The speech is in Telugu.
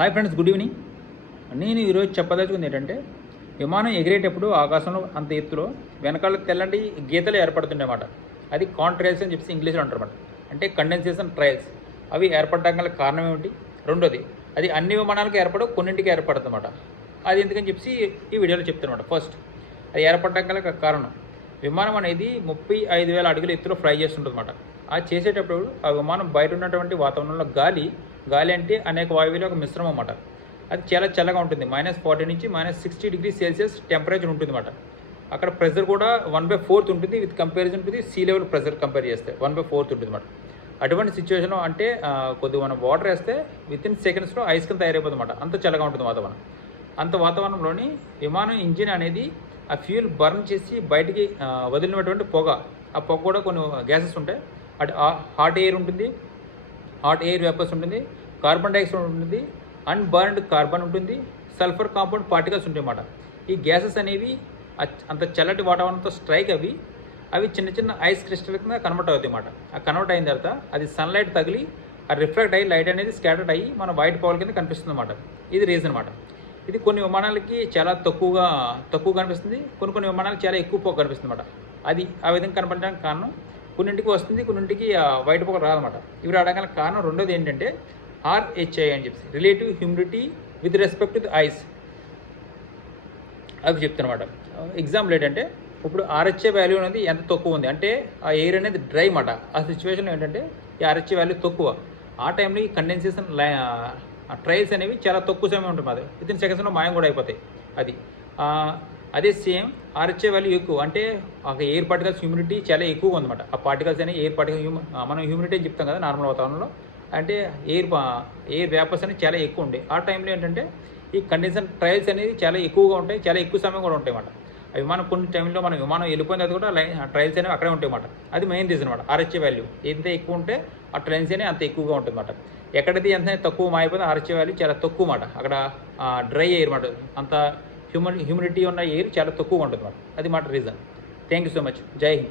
Hi friends, good evening. నేను ఈరోజు చెప్పదలుచుకుంది ఏంటంటే, విమానం ఎగిరేటప్పుడు ఆకాశంలో అంత ఎత్తులో వెనకాల తెల్లంటి గీతలు ఏర్పడుతుండేమాట. అది కాంట్రైల్స్ అని చెప్పి ఇంగ్లీష్లో అంటారన్నమాట. అంటే కండెన్సేషన్ ట్రయల్స్. అవి ఏర్పడడానికి గల కారణం ఏమిటి? రెండోది, అది అన్ని విమానాలకు ఏర్పడవు, కొన్నింటికి ఏర్పడుతుందన్నమాట. అది ఎందుకని చెప్పి ఈ వీడియోలో చెప్తానమాట. ఫస్ట్, అది ఏర్పడడానికి గల కారణం, విమానం అనేది 35,000 అడుగుల ఎత్తులో ఫ్లై చేస్తుంటుందన్నమాట. అది చేసేటప్పుడు ఆ విమానం బయట ఉన్నటువంటి వాతావరణంలో గాలి అంటే అనేక వాయువుల ఒక మిశ్రమం అన్నమాట. అది చాలా చల్లగా ఉంటుంది. -40 నుంచి -60°C టెంపరేచర్ ఉంటుందన్నమాట. అక్కడ ప్రెషర్ కూడా 1/4 ఉంటుంది. With comparison to the sea level pressure compare చేస్తే 1/4 ఉంటుంది అన్నమాట. అటువంటి సిచ్యువేషన్లో అంటే కొద్దిగా మనం వాటర్ వేస్తే వితిన్ సెకండ్స్లో ఐస్ కింద తయారైపోతుంది అన్నమాట. అంత చల్లగా ఉంటుంది వాతావరణం. అంత వాతావరణంలోని విమానం ఇంజిన్ అనేది ఆ ఫ్యూల్ బర్న్ చేసి బయటికి వదిలినటువంటి పొగ, ఆ పొగ కూడా కొన్ని గ్యాసెస్ ఉంటాయి. అటు హాట్ ఎయిర్ ఉంటుంది, హాట్ ఎయిర్ వేపర్స్ ఉంటుంది, కార్బన్ డైఆక్సైడ్ ఉంటుంది, అన్బర్న్డ్ కార్బన్ ఉంటుంది, సల్ఫర్ కాంపౌండ్ పార్టికల్స్ ఉంటాయి అన్నమాట. ఈ గ్యాసెస్ అనేవి అంత చల్లటి వాతావరణంతో స్ట్రైక్ అవి చిన్న చిన్న ఐస్ క్రిస్టల్ కింద కన్వర్ట్ అవుతాయి అన్నమాట. ఆ కన్వర్ట్ అయిన తర్వాత అది సన్లైట్ తగిలి ఆ రిఫ్లెక్ట్ అయ్యి లైట్ అనేది స్కాటర్డ్ అయ్యి మన వైట్ పవర్ కింద కనిపిస్తుంది అన్నమాట. ఇది రీజన్ అన్నమాట. ఇది కొన్ని విమానాలకి చాలా తక్కువ కనిపిస్తుంది, కొన్ని విమానాలకు చాలా ఎక్కువ పొగ కనిపిస్తుంది అన్నమాట. అది ఆ విధంగా కనపడడానికి కారణం, కొన్నింటికి వస్తుంది, కొన్నింటికి వైట్ పొగ రాదన్నమాట. ఇవి రావడానికి కారణం రెండోది ఏంటంటే RHI అని చెప్పి, relative humidity with respect to the ice. అవి చెప్తున్నమాట. ఎగ్జాంపుల్ ఏంటంటే, ఇప్పుడు RHI వాల్యూ అనేది ఎంత తక్కువ ఉంది అంటే ఆ ఎయిర్ అనేది డ్రై అన్నమాట. ఆ సిచ్యువేషన్లో ఏంటంటే ఈ RHI వాల్యూ తక్కువ. ఆ టైంలో ఈ కండెన్సేషన్ ట్రయల్స్ అనేవి చాలా తక్కువ సమయం ఉంటుంది. అది వితిన్ సెకండ్స్లో మాయం కూడా అయిపోతాయి. అదే సేమ్ RHI వాల్యూ ఎక్కువ అంటే ఒక ఎయిర్ పార్టికల్స్ హ్యూమిడిటీ చాలా ఎక్కువగా ఉందన్నమాట. ఆ పార్టికల్స్ అనేవి ఎయిర్ పార్టికల్ మనం హ్యూమిడిటీ అని చెప్తాం కదా నార్మల్ వాతావరణంలో. అంటే ఎయిర్ వేపర్స్ అనేవి చాలా ఎక్కువ ఉంటాయి. ఆ టైంలో ఏంటంటే ఈ కండెన్సేషన్ ట్రయల్స్ అనేది చాలా ఎక్కువగా ఉంటాయి, చాలా ఎక్కువ సమయం కూడా ఉంటాయి అన్నమాట. అవి మనం కొన్ని టైంలో మనం విమానం వెళ్ళిపోయిన తర్వాత కూడా ట్రయల్స్ అనేవి అక్కడే ఉంటాయి అన్నమాట. అది మెయిన్ రీజన్ అన్నమాట. RHI వాల్యూ ఎంత ఎక్కువ ఉంటే ఆ ట్రయల్స్ అనేవి అంత ఎక్కువగా ఉంటుంది అన్నమాట. ఎక్కడైతే ఎంత తక్కువ మాయిపోతే RHI వాల్యూ చాలా తక్కువ అన్నమాట. అక్కడ డ్రై ఎయిర్ అన్నమాట. అంత హ్యూమిడిటీ ఉన్న ఎయిర్ చాలా తక్కువగా ఉంటుంది అన్నమాట. అది మాట reason. Thank you so much. జై హింద్.